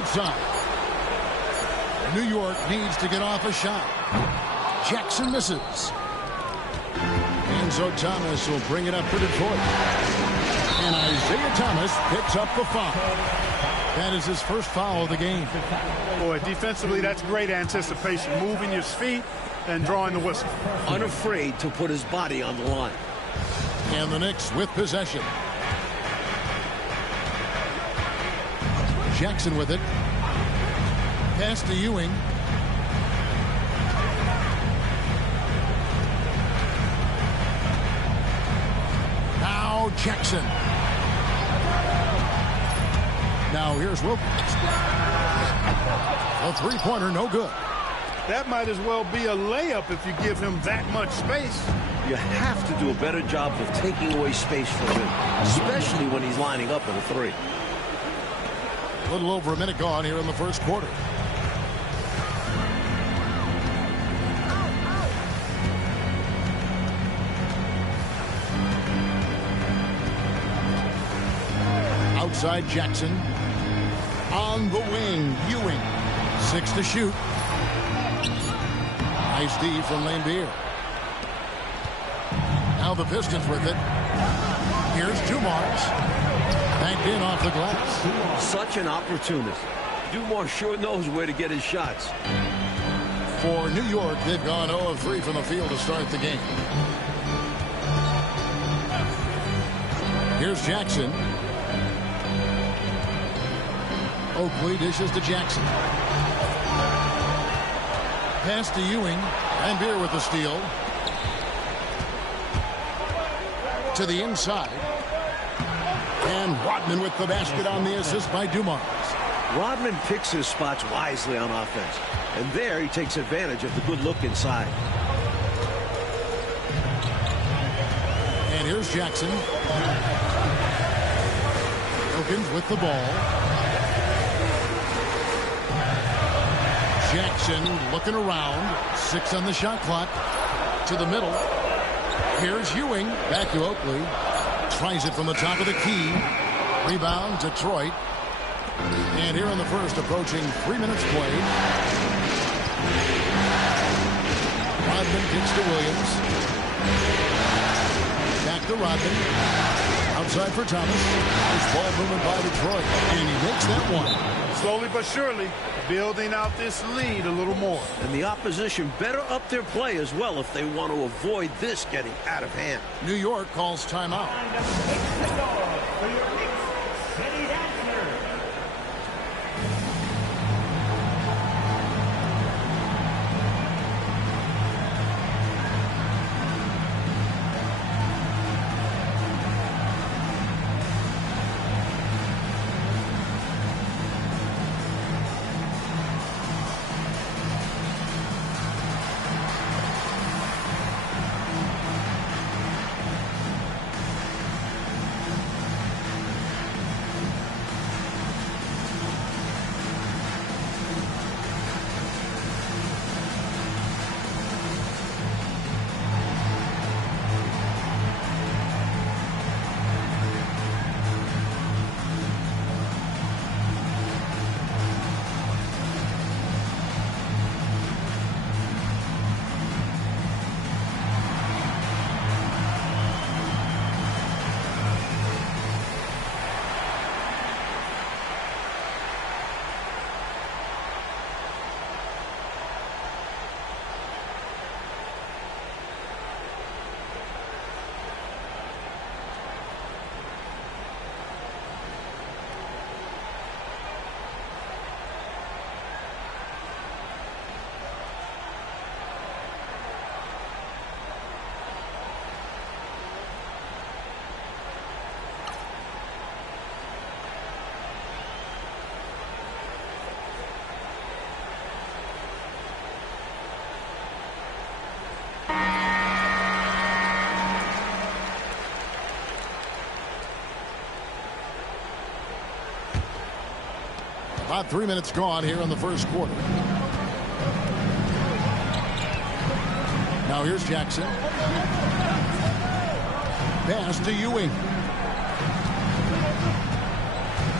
right side. New York needs to get off a shot. Jackson misses. And so Thomas will bring it up for Detroit. And Isaiah Thomas picks up the foul. That is his first foul of the game. Boy, defensively, that's great anticipation. Moving your feet and drawing the whistle. Unafraid to put his body on the line. And the Knicks with possession. Jackson with it. Pass to Ewing. Now Jackson. Now here's Wilkins. A three-pointer, no good. That might as well be a layup if you give him that much space. You have to do a better job of taking away space from him, especially when he's lining up at a three. A little over a minute gone here in the first quarter. Outside Jackson. On the wing, Ewing. 6 to shoot. Nice D from Lambeer. Now the Pistons with it. Here's Dumars. Banked in off the glass. Such an opportunist. Dumars sure knows where to get his shots. For New York, they've gone 0 of 3 from the field to start the game. Here's Jackson. Oakley dishes to Jackson. Pass to Ewing. Lambeer with the steal. To the inside. And Rodman with the basket on the assist by Dumars. Rodman picks his spots wisely on offense. And there he takes advantage of the good look inside. And here's Jackson. Wilkins with the ball. Jackson looking around. 6 on the shot clock. To the middle. Here's Ewing. Back to Oakley. Tries it from the top of the key. Rebound, Detroit. And here in the first, approaching 3 minutes played. Rodman kicks to Williams. Back to Rodman. Outside for Thomas. Nice ball movement by Detroit. And he makes that one. Slowly but surely, building out this lead a little more. And the opposition better up their play as well if they want to avoid this getting out of hand. New York calls timeout. About 3 minutes gone here in the first quarter. Now here's Jackson. Pass to Ewing.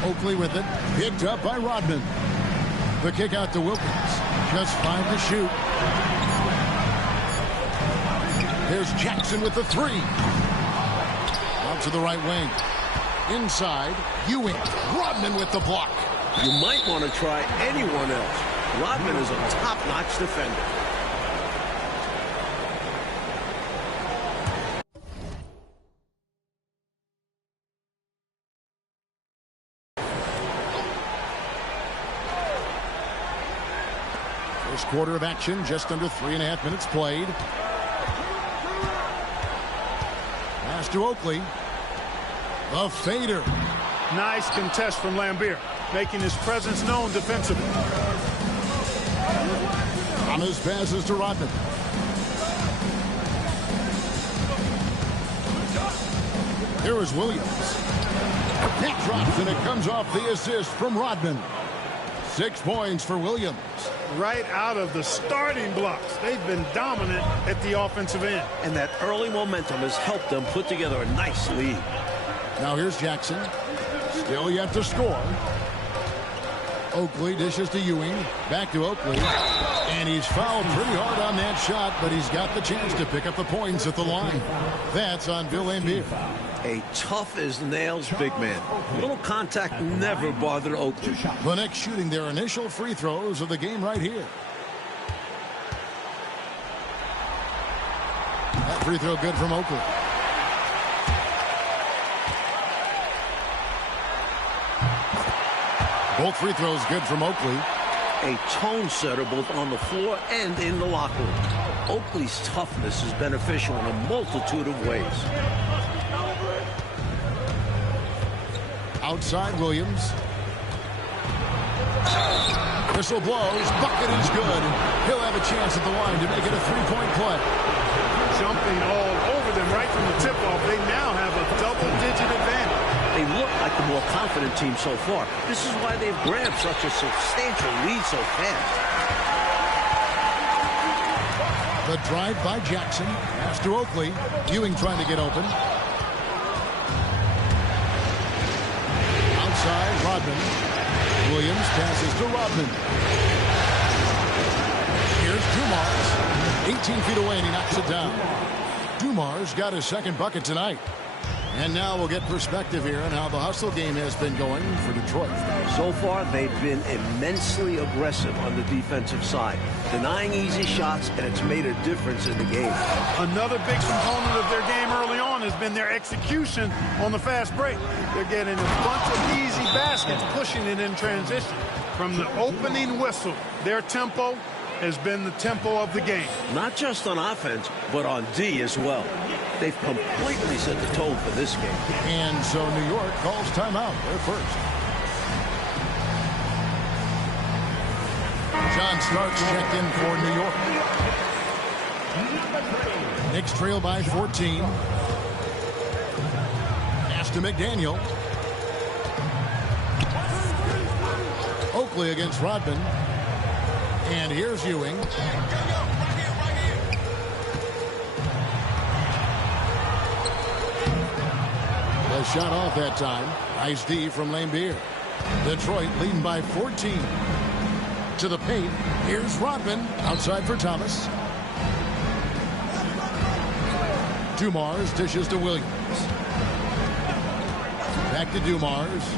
Oakley with it. Picked up by Rodman. The kick out to Wilkins. Just 5 to shoot. There's Jackson with the 3. Out to the right wing. Inside, Ewing. Rodman with the block. You might want to try anyone else. Rodman is a top-notch defender. First quarter of action, just under 3.5 minutes played. Pass to Oakley. The fader. Nice contest from Lambeer, making his presence known defensively. Thomas passes to Rodman. Here is Williams. That drops, and it comes off the assist from Rodman. 6 points for Williams. Right out of the starting blocks. They've been dominant at the offensive end. And that early momentum has helped them put together a nice lead. Now here's Jackson. Still yet to score. Oakley dishes to Ewing. Back to Oakley. And he's fouled pretty hard on that shot, but he's got the chance to pick up the points at the line. That's on Bill Lambeer. A tough-as-nails big man. Little contact never bothered Oakley. The Knicks shooting their initial free throws of the game right here. That free throw good from Oakley. Both free throws good from Oakley. A tone setter both on the floor and in the locker room. Oakley's toughness is beneficial in a multitude of ways. Outside Williams. Whistle blows. Bucket is good. He'll have a chance at the line to make it a 3-point play. Jumping all over them right from the tip-off. They now have a double-digit advantage. They look like the more confident team so far. This is why they've grabbed such a substantial lead so fast. The drive by Jackson. Pass to Oakley. Ewing trying to get open. Outside, Rodman. Williams passes to Rodman. Here's Dumars. 18 feet away, and he knocks it down. Dumars got his second bucket tonight. And now we'll get perspective here on how the hustle game has been going for Detroit. So far, they've been immensely aggressive on the defensive side, denying easy shots, and it's made a difference in the game. Another big component of their game early on has been their execution on the fast break. They're getting a bunch of easy baskets, pushing it in transition. From the opening whistle, their tempo has been the tempo of the game. Not just on offense, but on D as well. They've completely set the tone for this game. And so New York calls timeout. They're first. John Starks checked in for New York. Knicks trail by 14. Pass to McDaniel. Oakley against Rodman. And here's Ewing. A shot off that time. Nice D from Lambeer. Detroit leading by 14. To the paint. Here's Rodman. Outside for Thomas. Dumars dishes to Williams. Back to Dumars.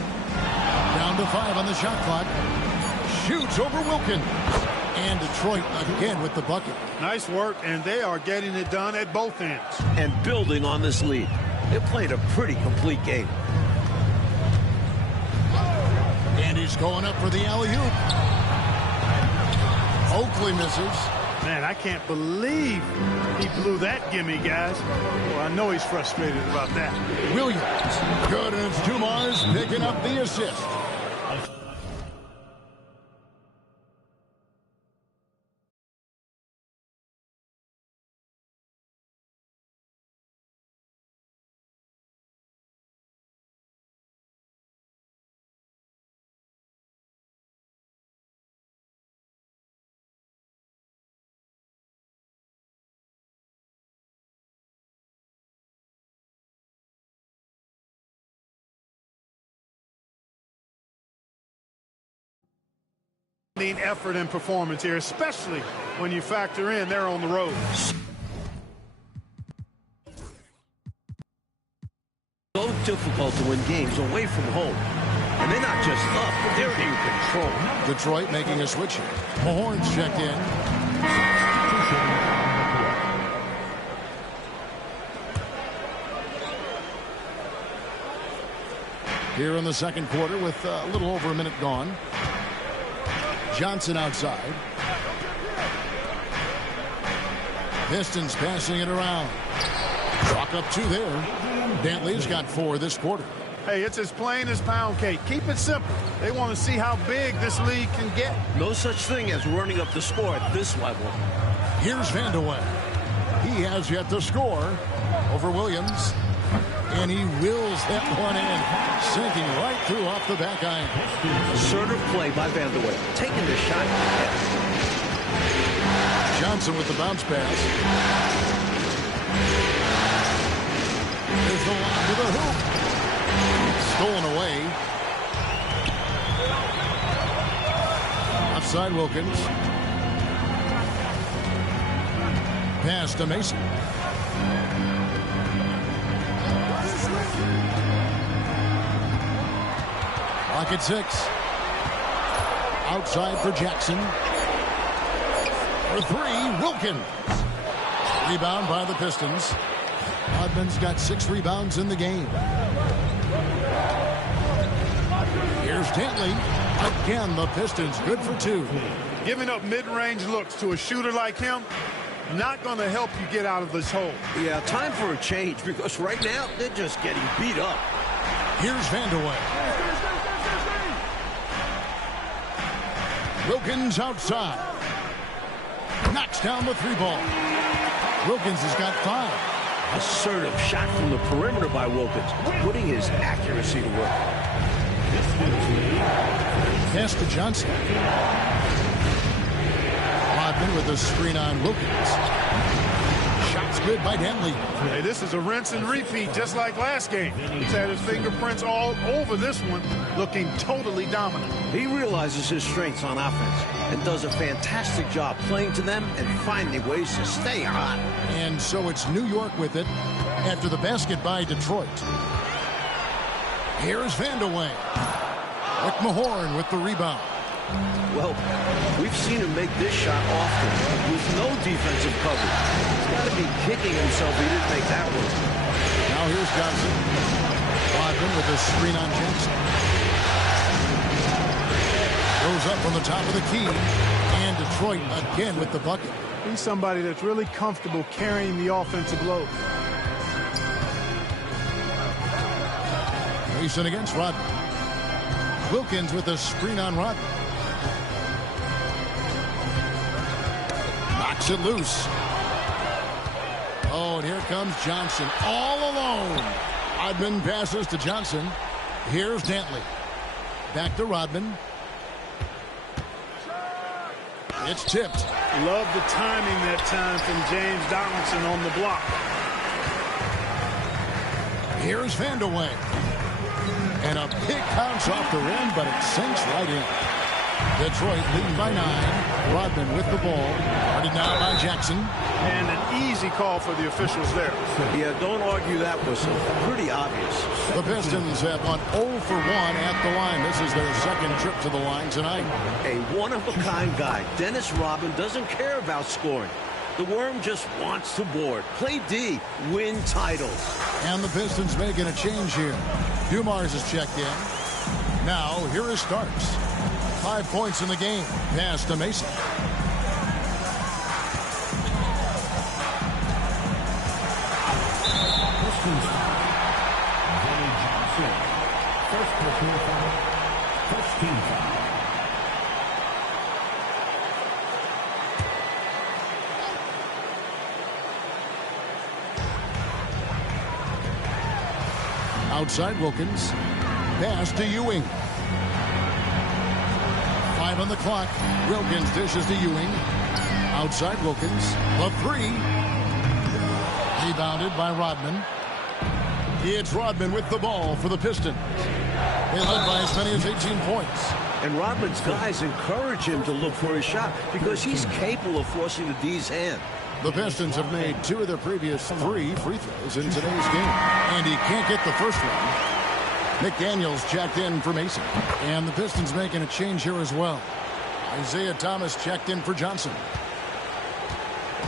Down to 5 on the shot clock. Shoots over Wilkins. And Detroit again with the bucket. Nice work, and they are getting it done at both ends. And building on this lead. They played a pretty complete game. And he's going up for the alley-oop. Oakley misses. Man, I can't believe he blew that gimme, guys. Well, I know he's frustrated about that. Williams. Good, and it's Dumars picking up the assist. effort and performance here, especially when you factor in they're on the road. So difficult to win games away from home. And they're not just up, but they're in control. Detroit making a switch here. Mahorn's checked in. Here in the second quarter with a little over a minute gone. Johnson outside. Pistons passing it around. Chalk up 2 there. Dantley's got 4 this quarter. Hey, it's as plain as pound cake. Keep it simple. They want to see how big this league can get. No such thing as running up the score at this level. Here's Vandeweghe. He has yet to score over Williams. And he wills that one in, sinking right through off the back iron. Assertive play by Vandeweghe, taking the shot. Johnson with the bounce pass. There's the lob to the hoop. Stolen away. Offside Wilkins. Pass to Mason. Clock at 6. Outside for Jackson. For 3, Wilkins. Rebound by the Pistons. Rodman's got 6 rebounds in the game. Here's Dantley. Again, the Pistons good for 2. Giving up mid-range looks to a shooter like him, not going to help you get out of this hole. Yeah, time for a change because right now they're just getting beat up. Here's Vandeweghe. Wilkins outside. Knocks down the 3 ball. Wilkins has got 5. Assertive shot from the perimeter by Wilkins, putting his accuracy to work. Pass to Johnson. Rodman with a screen on Wilkins. Shots good by Dantley. Hey, this is a rinse and repeat just like last game. He's had his fingerprints all over this one, looking totally dominant. He realizes his strengths on offense and does a fantastic job playing to them and finding ways to stay hot. And so it's New York with it after the basket by Detroit. Here's Vandeweghe. Rick Mahorn with the rebound. Well, we've seen him make this shot often with no defensive coverage. He's got to be kicking himself he didn't make that one. Now here's Johnson. Rodman with a screen on Jackson. Goes up from the top of the key. And Detroit again with the bucket. He's somebody that's really comfortable carrying the offensive load. Mason against Rodman. Wilkins with a screen on Rodman. Knocks it loose. Oh, and here comes Johnson all alone. Rodman passes to Johnson. Here's Dantley. Back to Rodman. It's tipped. Love the timing that time from James Donaldson on the block. Here's Vandeweghe. And a big bounce off the rim, but it sinks right in. Detroit leading by 9. Rodman with the ball. Guarded now by Jackson. And an easy call for the officials there. Yeah, don't argue that whistle. Pretty obvious. The Pistons have gone 0 for 1 at the line. This is their second trip to the line tonight. A one-of-a-kind guy. Dennis Rodman doesn't care about scoring. The Worm just wants to board, play D, win titles. And the Pistons making a change here. Dumars is checked in. Now, here is Starks. 5 points in the game. Pass to Mason. Pistons. Danny Johnson. First personal foul. First team foul. Outside Wilkins. Pass to Ewing. 5 on the clock. Wilkins dishes to Ewing. Outside Wilkins. The 3. Rebounded by Rodman. It's Rodman with the ball for the Pistons. They led by as many as 18 points. And Rodman's guys encourage him to look for his shot because he's capable of forcing the D's hand. The Pistons have made 2 of their previous 3 free throws in today's game. And he can't get the first one. McDaniels checked in for Mason. And the Pistons making a change here as well. Isaiah Thomas checked in for Johnson.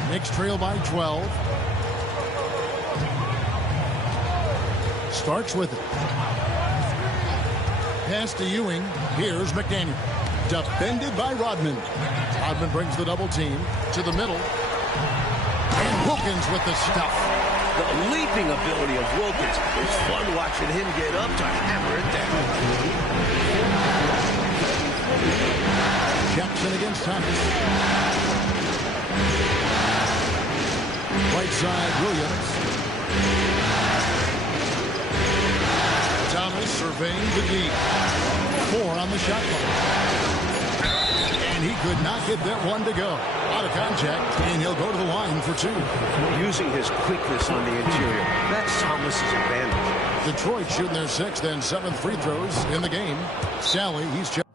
Knicks trail by 12. Starks with it. Pass to Ewing. Here's McDaniel. Defended by Rodman. Rodman brings the double team to the middle. And Wilkins with the stuff. The leaping ability of Wilkins. It's fun watching him get up to hammer it down. Jackson against Thomas. Right side, Williams. Thomas surveying the deep. 4 on the shot clock. And he could not get that one to go. Out of contact, and he'll go to the line for 2. Using his quickness on the interior. That's Thomas's advantage. Detroit shooting their 6th and 7th free throws in the game. Sally, he's checked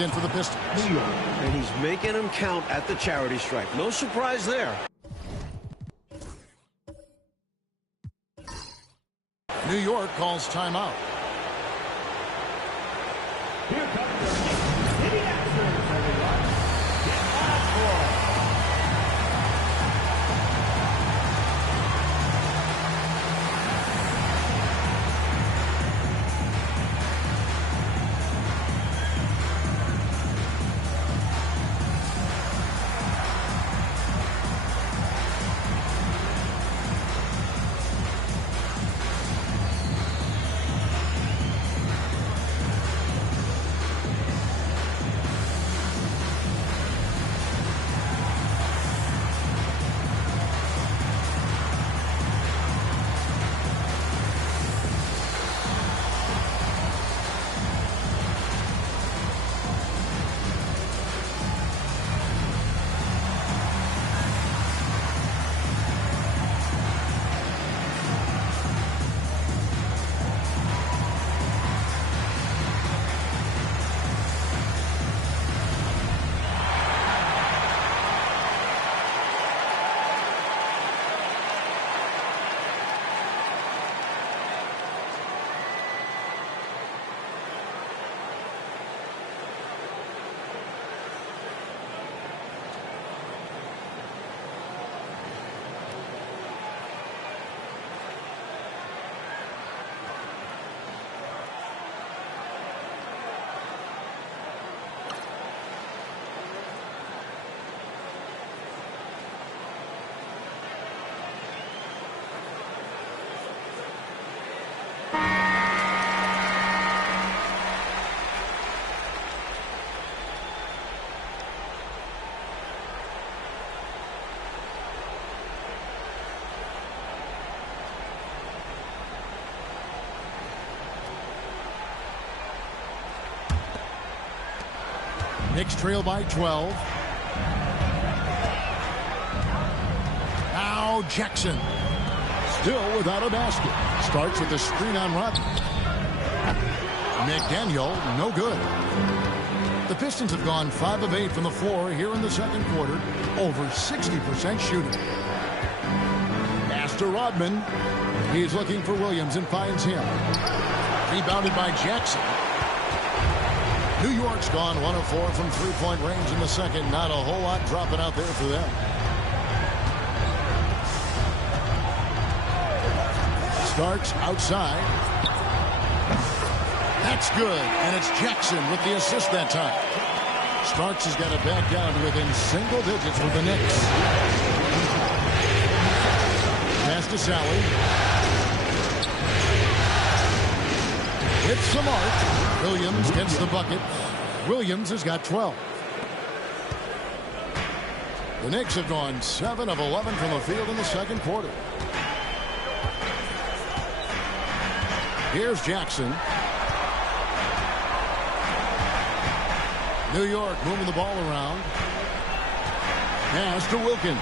in for the Pistons. And he's making them count at the charity strike. No surprise there. New York calls timeout. Here comes the Indianapolis, everyone. Get on the floor. Knicks trail by 12. Now Jackson. Still without a basket. Starts with a screen on Rodman. McDaniel, no good. The Pistons have gone 5 of 8 from the floor here in the second quarter. Over 60% shooting. Pass to Rodman. He's looking for Williams and finds him. Rebounded by Jackson. New York's gone 1 of 4 from three-point range in the second. Not a whole lot dropping out there for them. Starks outside. That's good, and it's Jackson with the assist that time. Starks has got it back down to within single digits with the Knicks. Pass to Sally. Hits the mark. Williams gets the bucket. Williams has got 12. The Knicks have gone 7 of 11 from the field in the second quarter. Here's Jackson. New York moving the ball around. Pass to Wilkins.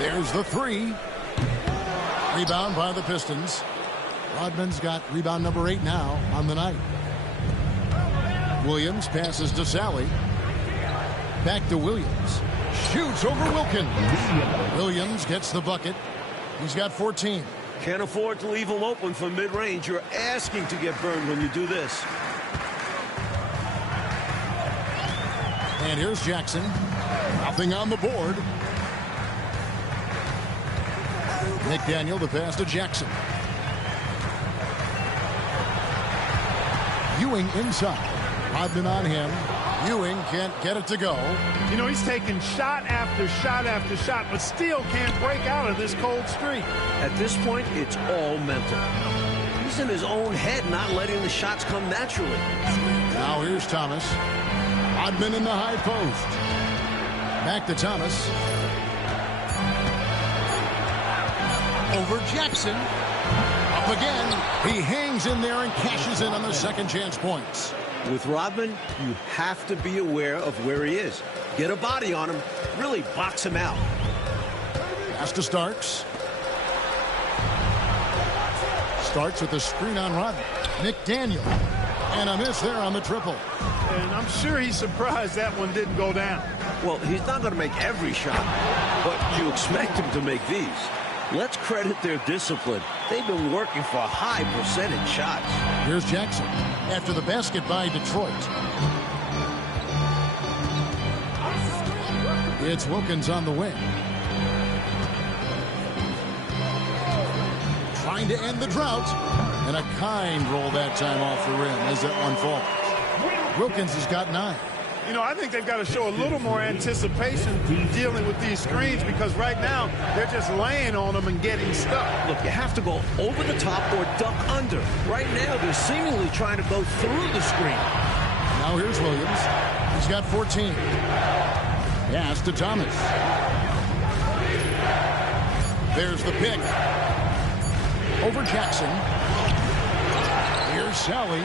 There's the three. Rebound by the Pistons. Rodman's got rebound number 8 now on the night. Williams passes to Sally. Back to Williams. Shoots over Wilkins. Williams gets the bucket. He's got 14. Can't afford to leave him open for mid-range. You're asking to get burned when you do this. And here's Jackson. Nothing on the board. McDaniel, the pass to Jackson. Ewing inside. Rodman on him. Ewing can't get it to go. You know, he's taking shot after shot after shot, but still can't break out of this cold streak. At this point, it's all mental. He's in his own head, not letting the shots come naturally. Now here's Thomas. Rodman in the high post. Back to Thomas. Over Jackson. Up again. He hangs in there and cashes in on the second chance points. With Rodman, you have to be aware of where he is. Get a body on him. Really box him out. Pass to Starks. Starks with the screen on Rodman. McDaniel. And a miss there on the triple. And I'm sure he's surprised that one didn't go down. Well, he's not going to make every shot, but you expect him to make these. Let's credit their discipline. They've been working for high percentage shots. Here's Jackson after the basket by Detroit. It's Wilkins on the wing. Trying to end the drought. And a kind roll that time off the rim as that one falls. Wilkins has got 9. You know, I think they've got to show a little more anticipation dealing with these screens, because right now they're just laying on them and getting stuck. Look, you have to go over the top or duck under. Right now, they're seemingly trying to go through the screen. Now here's Williams. He's got 14. Pass to Thomas. There's the pick. Over Jackson. Here's Sally.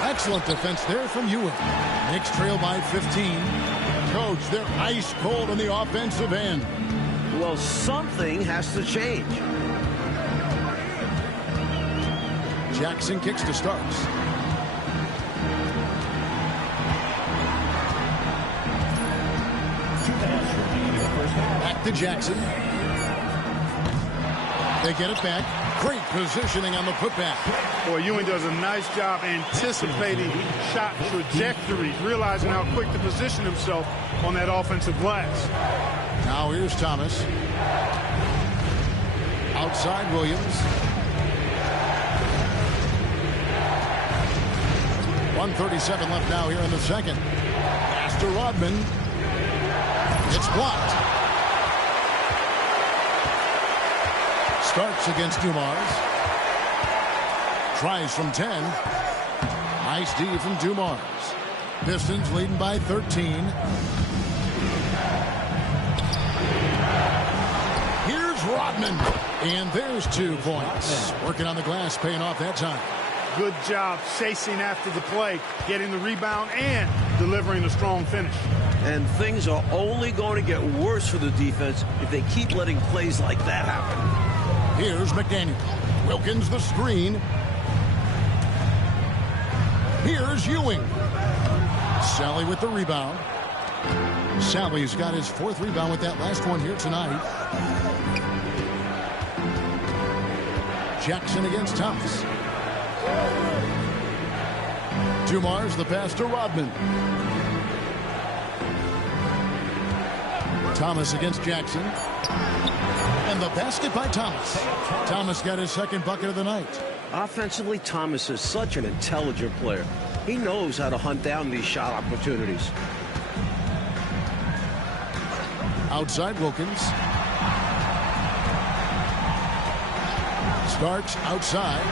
Excellent defense there from Ewing. Knicks trail by 15. Coach, they're ice cold on the offensive end. Well, something has to change. Jackson kicks to Starks. Back to Jackson. They get it back. Great positioning on the putback. Boy, Ewing does a nice job anticipating shot trajectories, realizing how quick to position himself on that offensive glass. Now here's Thomas. Outside Williams. 1:37 left now here in the second. Pass to Rodman. It's blocked. Starks against Dumars. Tries from 10. Nice D from Dumars. Pistons leading by 13. Here's Rodman. And there's 2 points. Working on the glass, paying off that time. Good job chasing after the play, getting the rebound, and delivering a strong finish. And things are only going to get worse for the defense if they keep letting plays like that happen. Here's McDaniel. Wilkins the screen. Here's Ewing. Sally with the rebound. Sally's got his 4th rebound with that last one here tonight. Jackson against Thomas. Dumars the pass to Rodman. Thomas against Jackson. And the basket by Thomas. Thomas got his 2nd bucket of the night. Offensively, Thomas is such an intelligent player. He knows how to hunt down these shot opportunities. Outside Wilkins. Starks outside.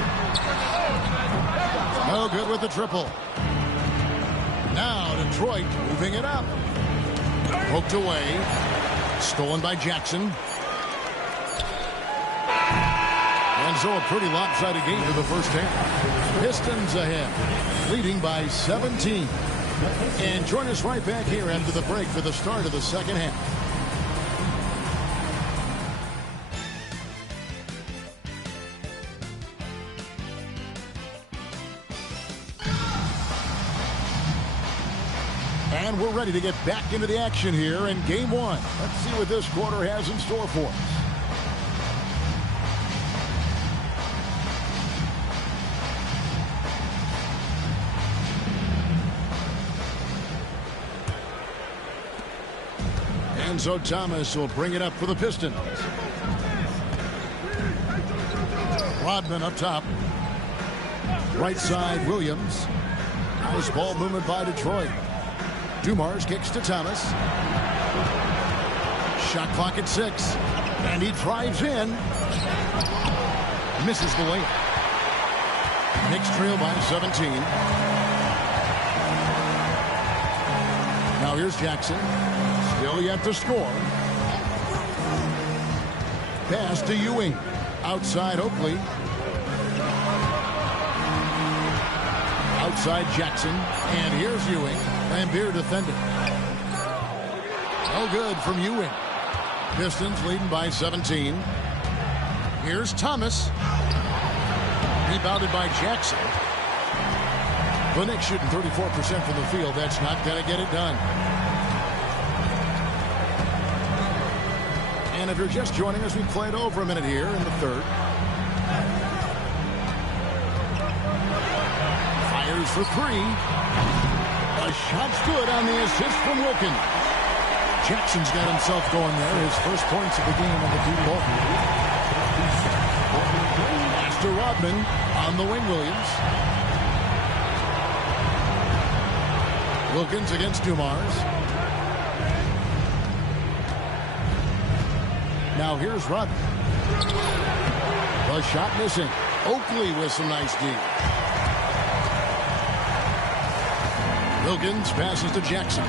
No good with the triple. Now Detroit moving it up. Poked away. Stolen by Jackson. And so a pretty lopsided game for the first half. Pistons ahead, leading by 17. And join us right back here after the break for the start of the second half. And we're ready to get back into the action here in game one. Let's see what this quarter has in store for us. Enzo Thomas will bring it up for the Pistons. Rodman up top. Right side, Williams. Nice ball movement by Detroit. Dumars kicks to Thomas. Shot clock at 6. And he drives in. Misses the layup. Knicks trail by 17. Now here's Jackson. Still yet to score. Pass to Ewing. Outside Oakley. Outside Jackson. And here's Ewing. Lambeer defending. No good from Ewing. Pistons leading by 17. Here's Thomas. Rebounded by Jackson. The Knicks shooting 34% from the field. That's not going to get it done. And if you're just joining us, we played over a minute here in the third. Fires for 3. A shot's good on the assist from Wilkins. Jackson's got himself going there. His first points of the game on the deep ball. Pass to Rodman on the wing, Williams. Wilkins against Dumars. Now here's Rodman. The shot missing. Oakley with some nice D. Wilkins passes to Jackson.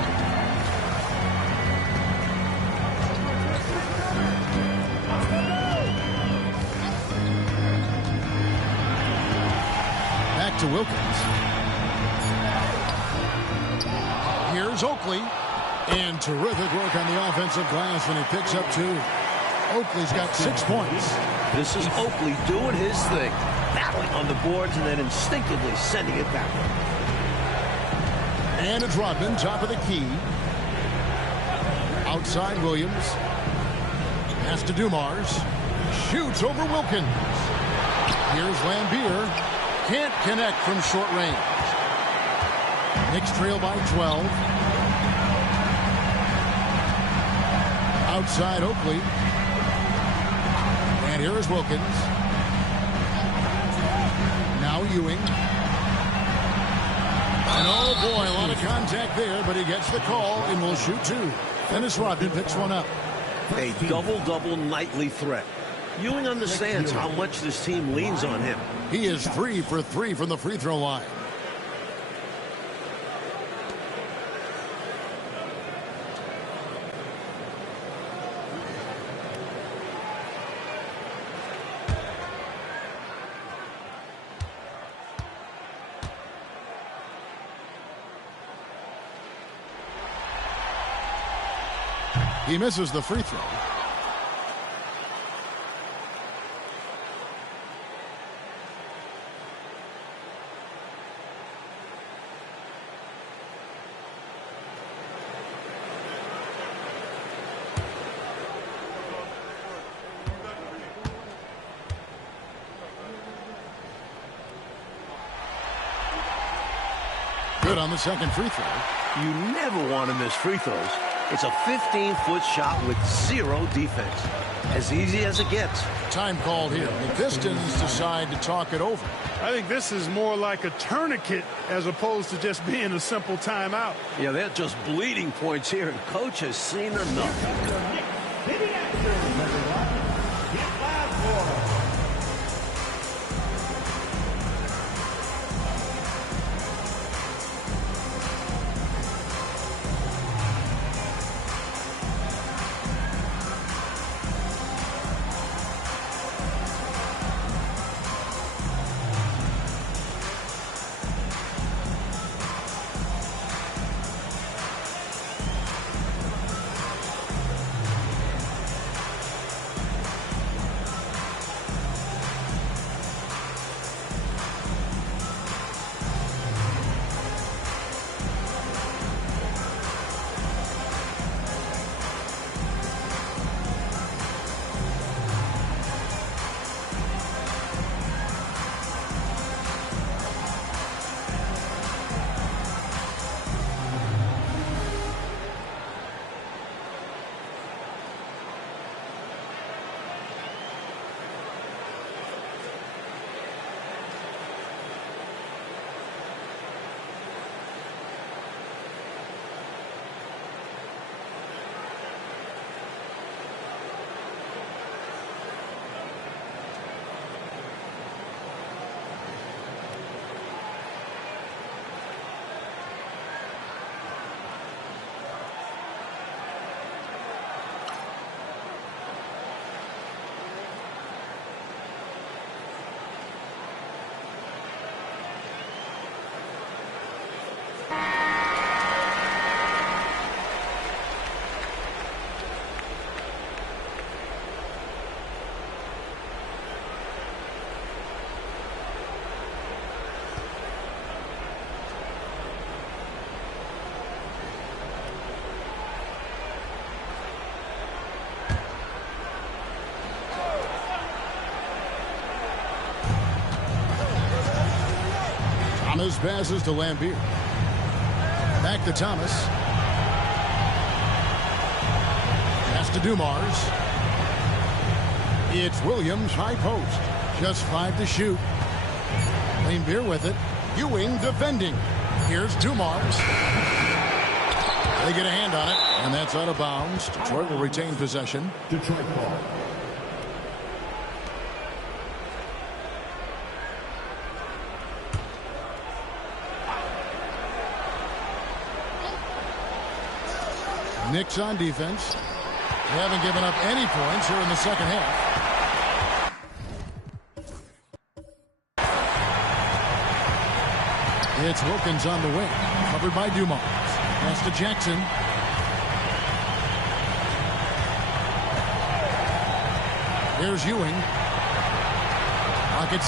Back to Wilkins. Here's Oakley. And terrific work on the offensive glass when he picks up 2. Oakley's got 6 points. This is Oakley doing his thing. Battling on the boards and then instinctively sending it backward. And it's Rodman, top of the key. Outside Williams. Pass to Dumars. Shoots over Wilkins. Here's Lambeer. Can't connect from short range. Knicks trail by 12. Outside Oakley. And here is Wilkins. Now Ewing. And oh boy, a lot of contact there, but he gets the call and will shoot 2. Dennis Rodman picks one up. A double-double nightly threat. Ewing understands how much this team leans on him. He is 3 for 3 from the free throw line. He misses the free throw. Good on the second free throw. You never want to miss free throws. It's a 15-foot shot with 0 defense. As easy as it gets. Time called here. The Pistons decide to talk it over. I think this is more like a tourniquet as opposed to just being a simple timeout. Yeah, they're just bleeding points here, and coach has seen enough. City action, everyone. Get loud for it. Thomas passes to Lambier. Back to Thomas. Pass to Dumars. It's Williams, high post. Just 5 to shoot. Lambier with it. Ewing defending. Here's Dumars. They get a hand on it, and that's out of bounds. Detroit will retain possession. Detroit ball. Knicks on defense. They haven't given up any points here in the second half. It's Wilkins on the wing, covered by Dumars. Pass to Jackson. Here's Ewing. Clock at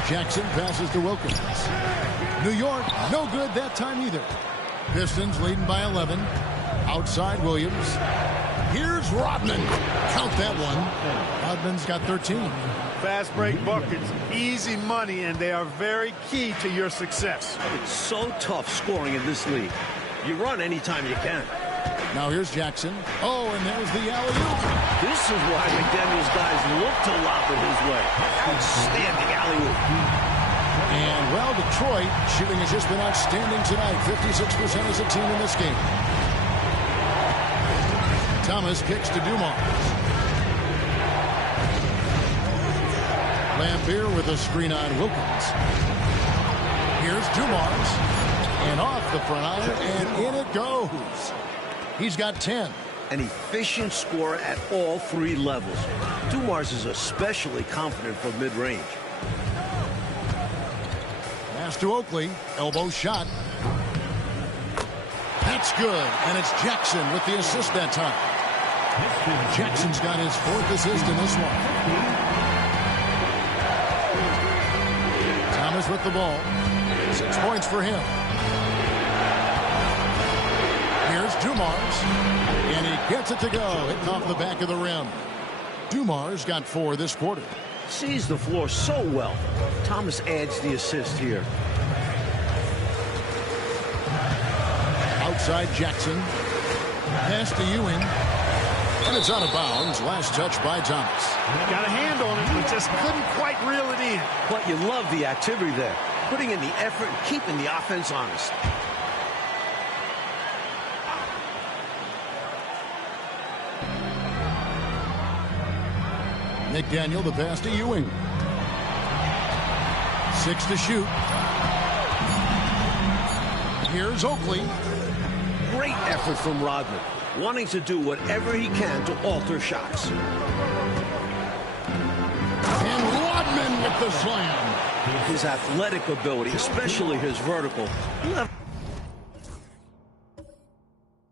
6. Jackson passes to Wilkins. New York, no good that time either. Pistons leading by 11. Outside Williams. Here's Rodman. Count that one. Rodman's got 13. Fast break buckets, easy money, and they are very key to your success. It's so tough scoring in this league. You run anytime you can. Now here's Jackson. Oh, and there's the alley-oop. This is why McDaniel's guys look to lob it his way. Outstanding alley-oop. And, well, Detroit shooting has just been outstanding tonight. 56% as a team in this game. Thomas kicks to Dumars. Lambier with a screen on Wilkins. Here's Dumars. And off the front iron, and in it goes. He's got 10. An efficient scorer at all 3 levels. Dumars is especially confident from mid-range. Pass to Oakley. Elbow shot. That's good. And it's Jackson with the assist that time. Jackson's got his 4th assist in this one. Thomas with the ball. 6 points for him. Here's Dumars. And he gets it to go. Hitting off the back of the rim. Dumars got 4 this quarter. Sees the floor so well. Thomas adds the assist here. Outside Jackson. Pass to Ewing. And it's out of bounds. Last touch by Thomas. Got a hand on it, but just couldn't quite reel it in. But you love the activity there. Putting in the effort and keeping the offense honest. McDaniel, the pass to Ewing. 6 to shoot. Here's Oakley. Great effort from Rodman, wanting to do whatever he can to alter shots. And Rodman with the slam. His athletic ability, especially his vertical,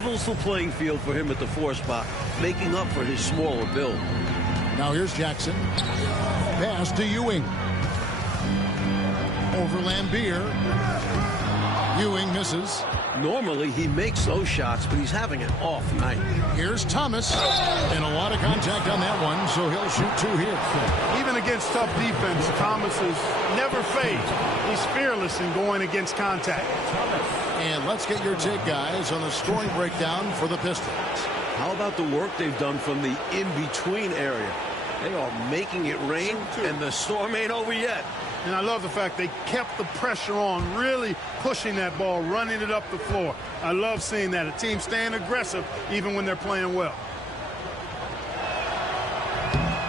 levels the playing field for him at the 4 spot, making up for his smaller build. Now here's Jackson. Pass to Ewing. Over Lambier. Ewing misses. Normally he makes those shots, but he's having an off night. Here's Thomas. And a lot of contact on that one, so he'll shoot 2 here. Even against tough defense, Thomas is never fazed. He's fearless in going against contact. And let's get your take, guys, on the scoring breakdown for the Pistons. How about the work they've done from the in-between area? They are making it rain, and the storm ain't over yet. And I love the fact they kept the pressure on, really pushing that ball, running it up the floor. I love seeing that. A team staying aggressive even when they're playing well.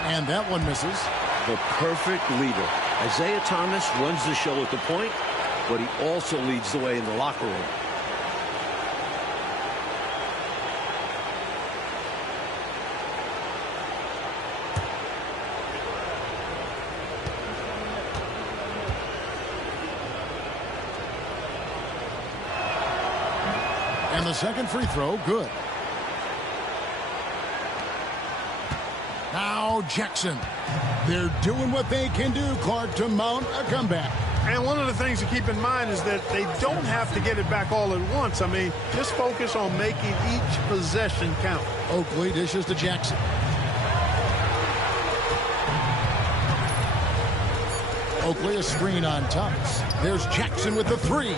And that one misses. The perfect leader. Isaiah Thomas runs the show at the point, but he also leads the way in the locker room. And the second free throw, good. Now Jackson. They're doing what they can do, Clark, to mount a comeback. And one of the things to keep in mind is that they don't have to get it back all at once. I mean, just focus on making each possession count. Oakley dishes to Jackson. Oakley, a screen on Thomas. There's Jackson with the three.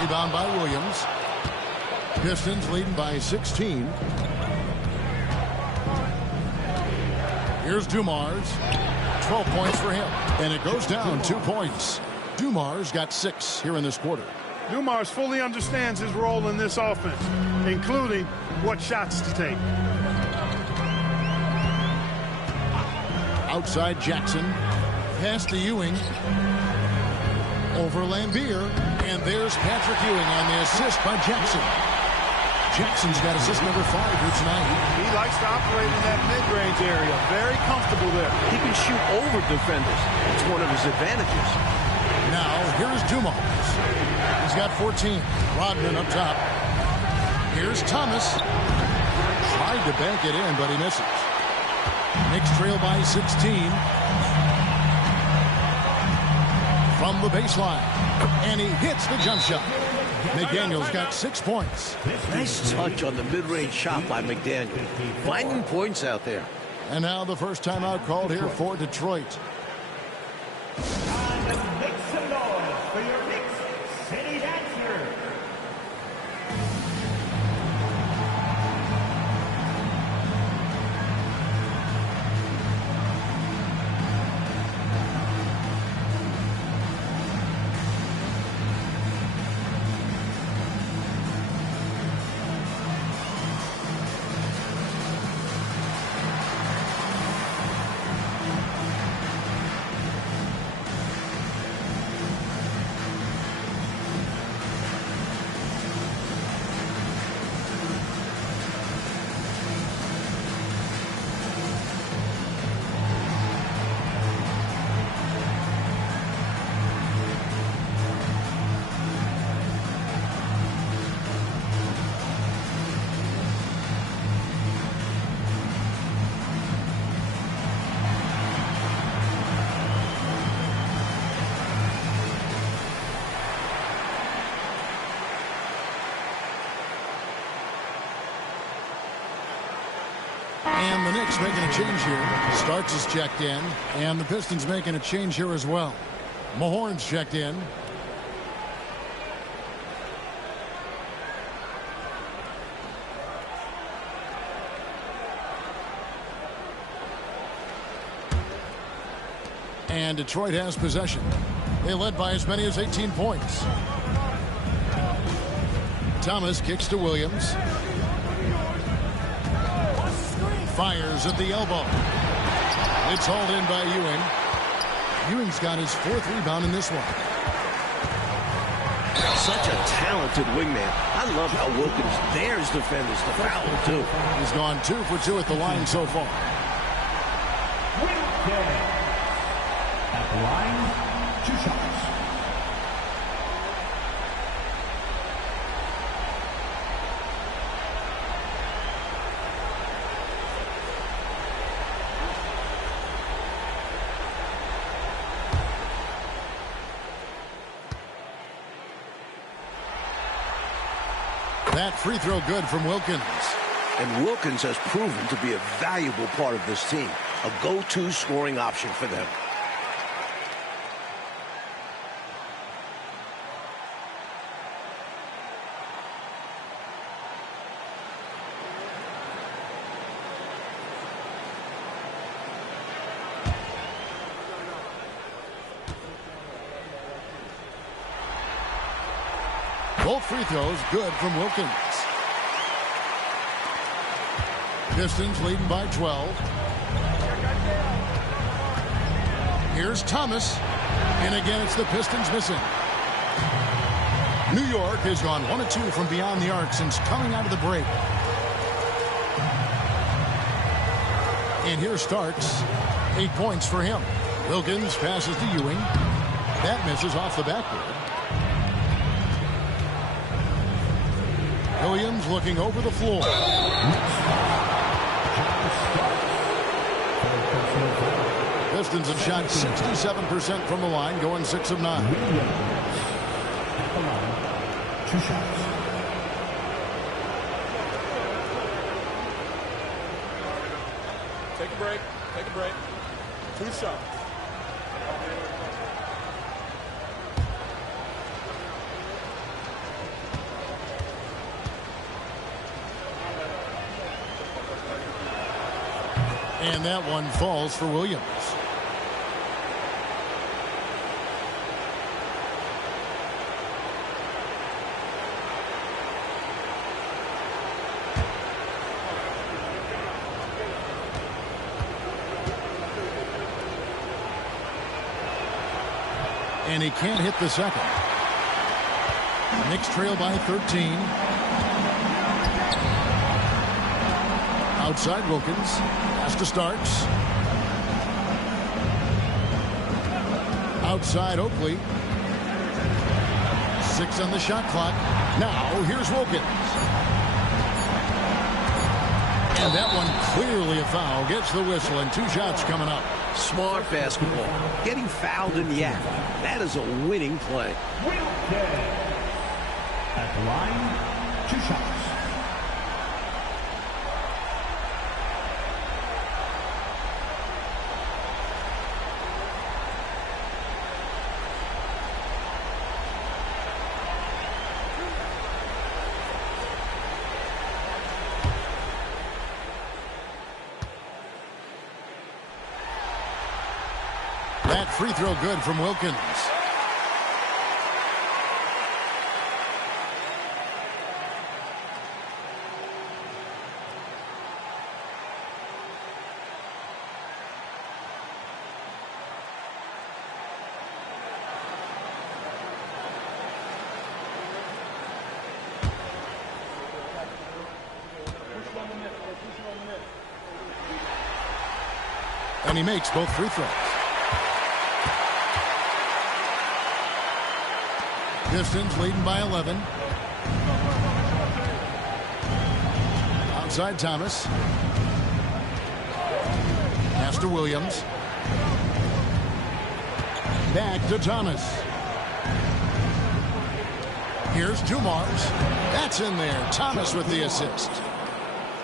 Rebound by Williams. Pistons leading by 16. Here's Dumars. 12 points for him. And it goes down 2 points. Dumars got 6 here in this quarter. Dumars fully understands his role in this offense, including what shots to take. Outside Jackson. Pass to Ewing. Over Lambier. And there's Patrick Ewing on the assist by Jackson. Jackson's got assist number 5 here tonight. He likes to operate in that mid-range area. Very comfortable there. He can shoot over defenders. It's one of his advantages. Now, here's Dumars. He's got 14. Rodman up top. Here's Thomas. Tried to bank it in, but he misses. Knicks trail by 16. From the baseline. And he hits the jump shot. McDaniel's got 6 points. Nice touch on the mid-range shot by McDaniel. Finding points out there. And now the first timeout called here for Detroit. Make some noise for your Knicks City Dancer. And the Knicks making a change here. Starks is checked in. And the Pistons making a change here as well. Mahorn's checked in. And Detroit has possession. They led by as many as 18 points. Thomas kicks to Williams. Fires at the elbow. It's hauled in by Ewing. Ewing's got his 4th rebound in this one. Such a talented wingman. I love how Wilkins dares defenders to foul him, too. He's gone 2 for 2 at the line so far. Wilkins. At the line, 2 shots. That free throw good from Wilkins. And Wilkins has proven to be a valuable part of this team. A go-to scoring option for them. Both free throws good from Wilkins. Pistons leading by 12. Here's Thomas. And again, it's the Pistons missing. New York has gone 1 of 2 from beyond the arc since coming out of the break. And here's Starks. 8 points for him. Wilkins passes to Ewing. That misses off the backboard. Williams looking over the floor. Pistons have shot 67% from the line, going 6 of 9. At the line, 2 shots. Take a break. Take a break. 2 shots. And that one falls for Williams. And he can't hit the second. Knicks trail by 13. Outside Wilkins. Pass to Starks. Outside Oakley. 6 on the shot clock. Now here's Wilkins. And that one clearly a foul. Gets the whistle and 2 shots coming up. Smart basketball. Getting fouled in the act. That is a winning play. At the line, 2 shots. That free throw good from Wilkins. And he makes both free throws. Pistons leading by 11. Outside Thomas. Pass to Williams. Back to Thomas. Here's Dumars. That's in there. Thomas with the assist.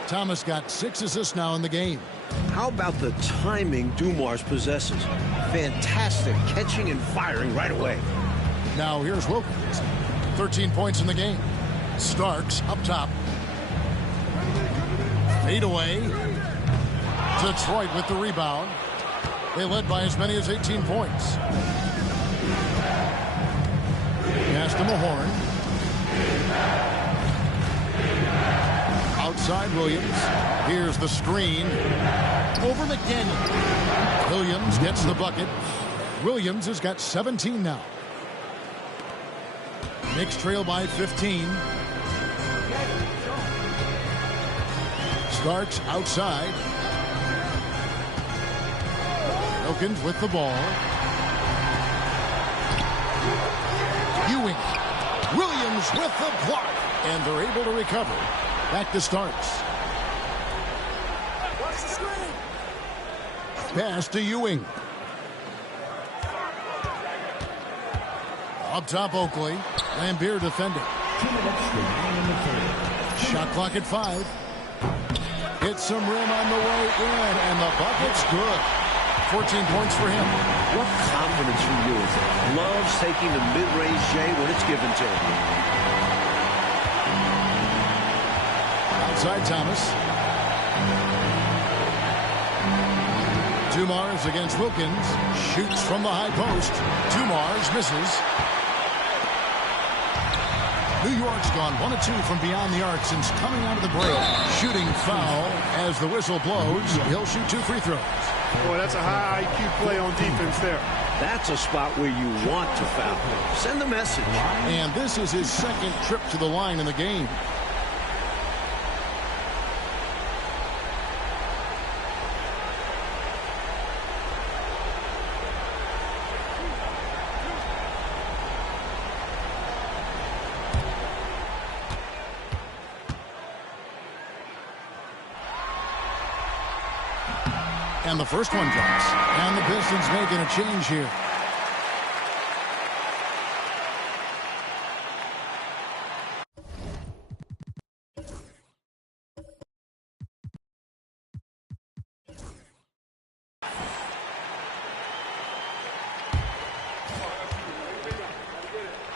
Thomas got 6 assists now in the game. How about the timing Dumars possesses? Fantastic catching and firing right away. Now here's Wilkins. 13 points in the game. Starks up top. Fade away. Detroit with the rebound. They led by as many as 18 points. Pass to Mahorn. Outside Williams. Here's the screen. Over McDaniel. Williams gets the bucket. Williams has got 17 now. Knicks trail by 15. Starks outside. Wilkins with the ball. Ewing. Williams with the block. And they're able to recover. Back to Starks. Pass to Ewing. Up top Oakley. Lambeer defending. 2 minutes remaining in the third. Shot clock at 5. Hits some rim on the way in, and the bucket's good. 14 points for him. What confidence from you is it? Loves taking the mid-range J when it's given to him. Outside Thomas. Dumars against Wilkins. Shoots from the high post. Dumars misses. New York's gone 1 of 2 from beyond the arc since coming out of the break. Shooting foul as the whistle blows. He'll shoot 2 free throws. Boy, that's a high IQ play on defense there. That's a spot where you want to foul. Send the message. And this is his 2nd trip to the line in the game. And the first one drops. And the Pistons making a change here.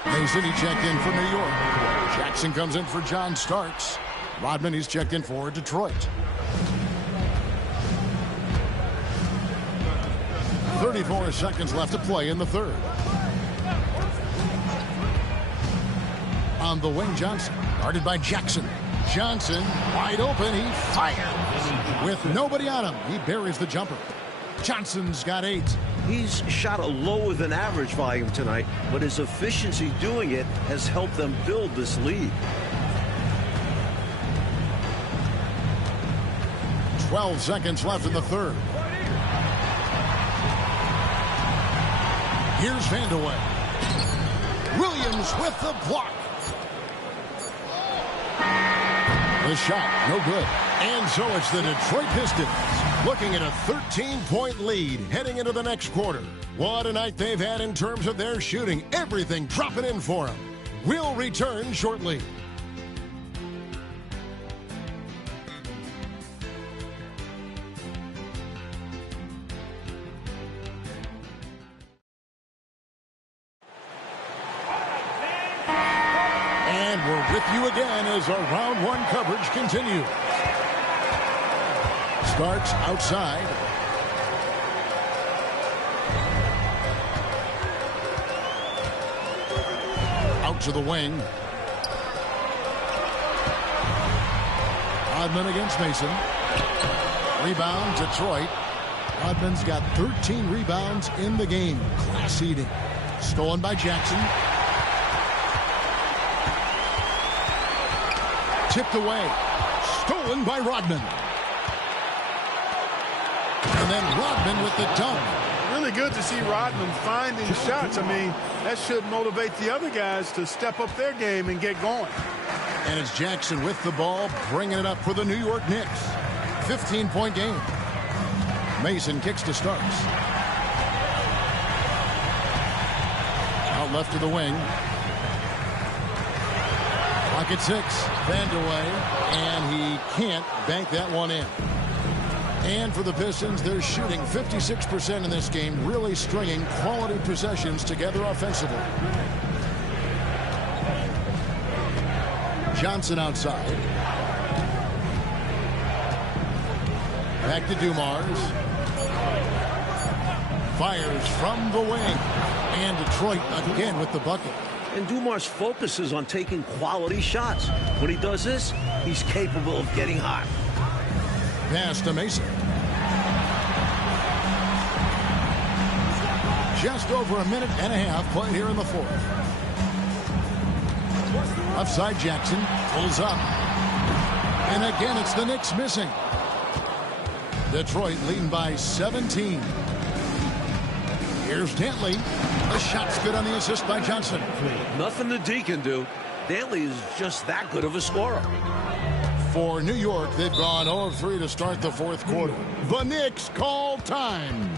Mason, he checked in for New York. Jackson comes in for John Starks. Rodman, he's checked in for Detroit. 34 seconds left to play in the third. On the wing, Johnson, guarded by Jackson. Johnson, wide open, he fired. With nobody on him, he buries the jumper. Johnson's got 8. He's shot a lower than average volume tonight, but his efficiency doing it has helped them build this lead. 12 seconds left in the third. Here's Vandeweghe. Williams with the block. The shot, no good. And so it's the Detroit Pistons looking at a 13-point lead heading into the next quarter. What a night they've had in terms of their shooting. Everything dropping in for them. We'll return shortly. And we're with you again as our round 1 coverage continues. Starts outside. Out to the wing. Rodman against Mason. Rebound, Detroit. Rodman's got 13 rebounds in the game. Class eating. Stolen by Jackson. Tipped away. Stolen by Rodman. And then Rodman with the dunk. Really good to see Rodman finding shots. I mean, that should motivate the other guys to step up their game and get going. And it's Jackson with the ball, bringing it up for the New York Knicks. 15-point game. Mason kicks to Starks. Out left to the wing. Pocket 6. Vandeweghe. And he can't bank that one in. And for the Pistons, they're shooting 56% in this game, really stringing quality possessions together offensively. Johnson outside. Back to Dumars. Fires from the wing. And Detroit again with the bucket. And Dumars focuses on taking quality shots. When he does this, he's capable of getting hot. Pass to Mason. Just over a minute and a half played here in the fourth. Offside Jackson pulls up. And again, it's the Knicks missing. Detroit leading by 17. Here's Dantley. The shot's good on the assist by Johnson. Nothing the D can do. Dantley is just that good of a scorer. For New York, they've gone 0 of 3 to start the fourth quarter. The Knicks call time.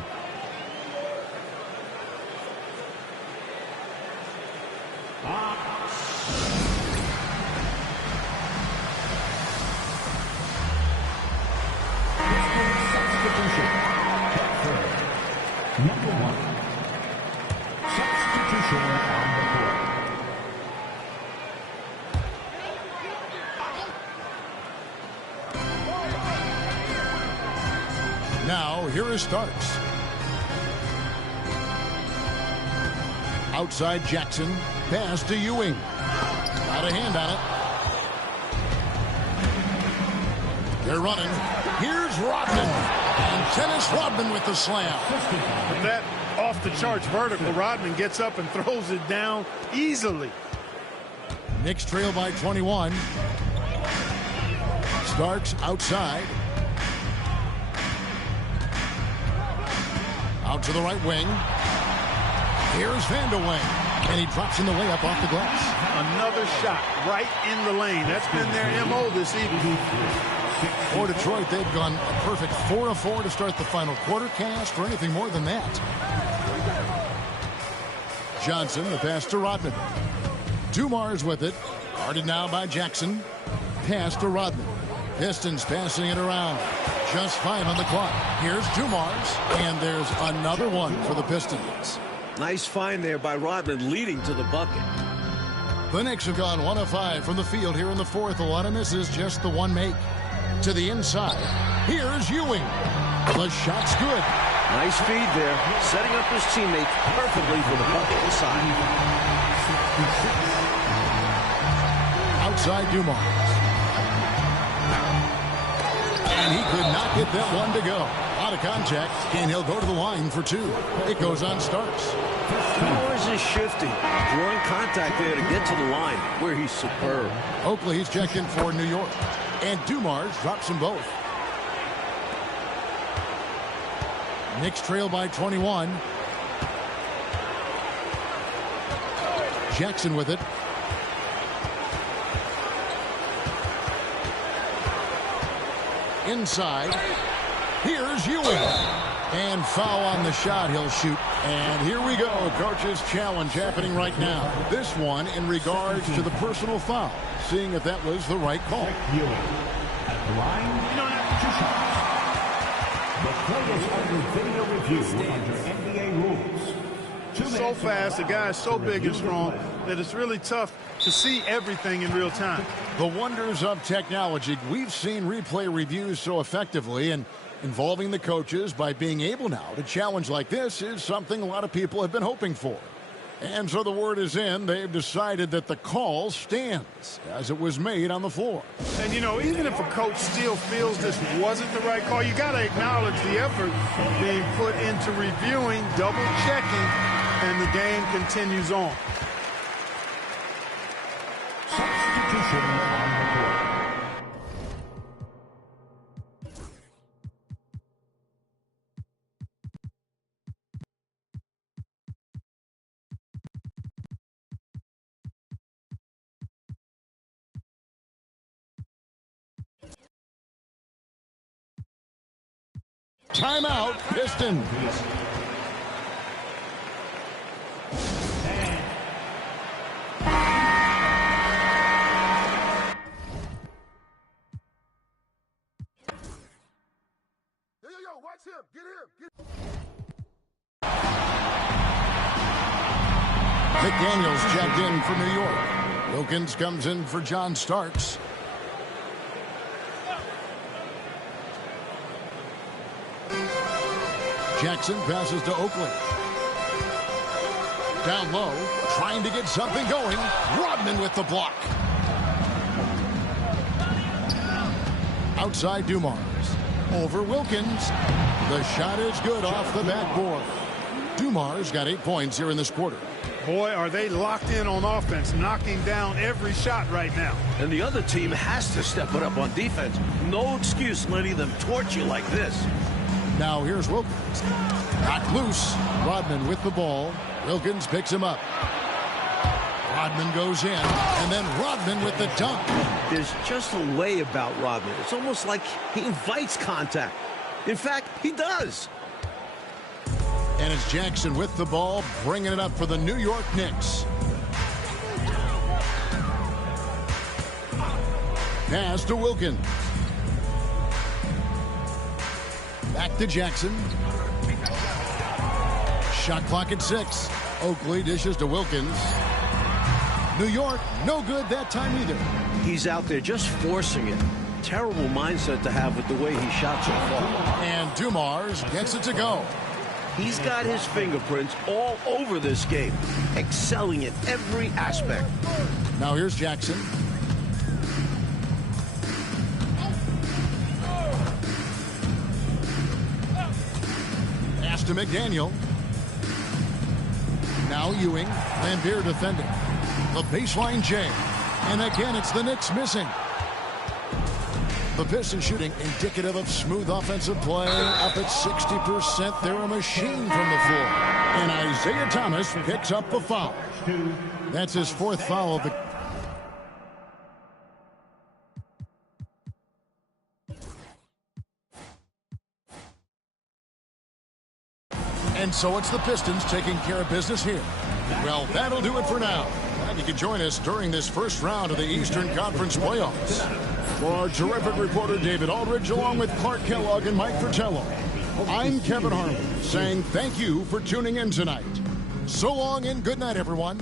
Substitution. Number 1. Substitution on the court. Now, here is Starks. Outside Jackson. Pass to Ewing. Got a hand on it. They're running. Here's Rodman. And Dennis Rodman with the slam. With that off-the-charts vertical, Rodman gets up and throws it down easily. Knicks trail by 21. Starks outside. Out to the right wing. Here's Vandeweghe. And he drops in the layup off the glass. Another shot right in the lane. That's been their MO this evening. For Detroit, they've gone a perfect 4 of 4 to start the final quarter. Can't ask for anything more than that. Johnson, the pass to Rodman. Dumars with it. Guarded now by Jackson. Pass to Rodman. Pistons passing it around. Just 5 on the clock. Here's Dumars. And there's another one for the Pistons. Nice find there by Rodman, leading to the bucket. The Knicks have gone 1 of 5 from the field here in the fourth. A lot of misses, just the one make. To the inside. Here's Ewing. The shot's good. Nice feed there, setting up his teammates perfectly for the bucket inside. Outside Dumars. And he could not get that one to go. Out of contact, and he'll go to the line for two. It goes on Starks. Dumars is shifting, drawing contact there to get to the line, where he's superb. Oakley's checked in for New York. And Dumars drops them both. Knicks trail by 21. Jackson with it. Inside. Here's Ewing. And foul on the shot. He'll shoot. And here we go. Coach's challenge happening right now. This one in regards to the personal foul. Seeing if that was the right call. Ewing at the line. The play is under video review under NBA rules. So fast, the guy is so big and strong that it's really tough to see everything in real time. The wonders of technology. We've seen replay reviews so effectively, and involving the coaches by being able now to challenge like this is something a lot of people have been hoping for. And so the word is in. They've decided that the call stands as it was made on the floor. And, you know, even if a coach still feels this wasn't the right call, you got to acknowledge the effort being put into reviewing, double-checking, and the game continues on. Substitution on the court. Timeout, Pistons. Yo, watch him. Get him. McDaniels checked in for New York. Wilkins comes in for John Starks. Jackson passes to Oakley. Down low, trying to get something going. Rodman with the block. Outside Dumars. Over Wilkins. The shot is good off the backboard. Dumars got 8 points here in this quarter. Boy, are they locked in on offense, knocking down every shot right now. And the other team has to step it up on defense. No excuse letting them torch you like this. Now here's Wilkins. Knocked loose. Rodman with the ball. Wilkins picks him up. Rodman goes in. And then Rodman with the dunk. There's just a way about Rodman. It's almost like he invites contact. In fact, he does. And it's Jackson with the ball, bringing it up for the New York Knicks. Pass to Wilkins. Back to Jackson. Shot clock at 6. Oakley dishes to Wilkins. New York, no good that time either. He's out there just forcing it. Terrible mindset to have with the way he shot so far. And Dumars gets it to go. He's got his fingerprints all over this game, excelling in every aspect. Now here's Jackson. Pass to McDaniel. Now Ewing. Lambeer defending. The baseline J. And again, it's the Knicks missing. The Pistons shooting indicative of smooth offensive play. Up at 60%. They're a machine from the floor. And Isaiah Thomas picks up the foul. That's his 4th foul of the... And so it's the Pistons taking care of business here. Well, that'll do it for now. Glad you can join us during this first round of the Eastern Conference Playoffs. For our terrific reporter, David Aldridge, along with Clark Kellogg and Mike Fratello, I'm Kevin Harlan, saying thank you for tuning in tonight. So long and good night, everyone.